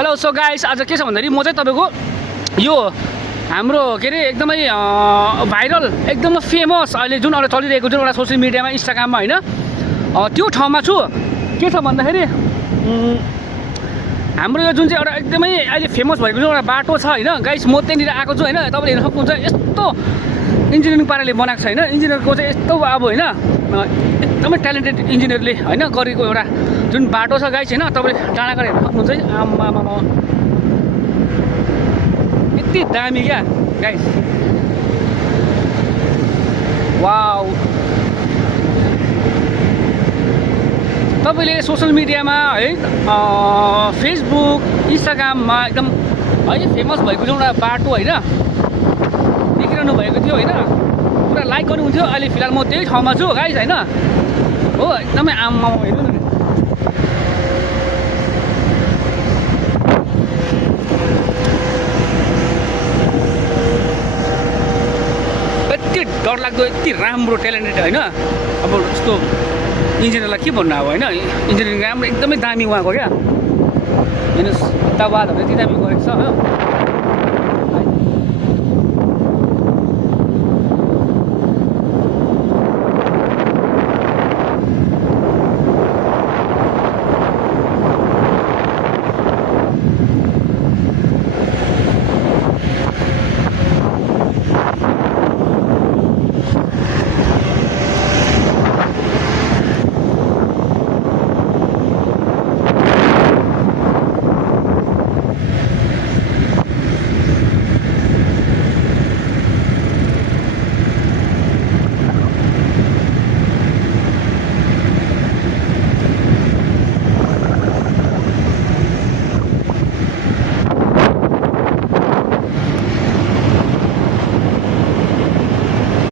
Hello so guys, आज के छ भन्दाखेरि म चाहिँ तपाईको यो हाम्रो के अरे एकदमै भाइरल एकदम फेमस अहिले जुन एउटा चलिरहेको जुन एउटा सोसियल मिडियामा इन्स्टाग्राममा हैन त्यो ठाउँमा छु। के छ भन्दाखेरि हाम्रो यो जुन चाहिँ एउटा एकदमै अहिले फेमस भएको जुन एउटा बाटो छ हैन गाइस, म त्यहाँनिर आएको छु हैन। तपाईले हेर्न सक्नुहुन्छ यस्तो इन्जिनियरिङ पाराले बनाएको छ हैन। इन्जिनियरको चाहिँ यस्तो अब हैन एकदमै ट्यालेन्टेड इन्जिनियरले हैन गरेको एउटा जुन बाटो छ गाइस हैन। तपाईले डाँडा गरेर हेर्न सक्नुहुन्छ आम्मामा यति दामी क्या गाइस, वाउ। तपाईले सोशल मिडियामा है फेसबुक इन्स्टाग्राममा एकदम है फेमस भएको जुन एउटा बाटो हैन देखिरहनु भएको थियो हैन, पुरा लाइक गर्नुहुन्थ्यो। अहिले फिलहाल म त्यही ठाउँमा छु गाइस हैन। हो एकदमै आम्मा हेर्नु न, यति डरलाग्दो यति राम्रो ट्यालेन्टेड हैन। अब यस्तो इन्जिनियरलाई के भन्नु अब हैन, इन्जिनियरिङ राम्रो एकदमै दामी उहाँको क्या। हेर्नुहोस्, तावादहरू यति दामी गरेको छ हो।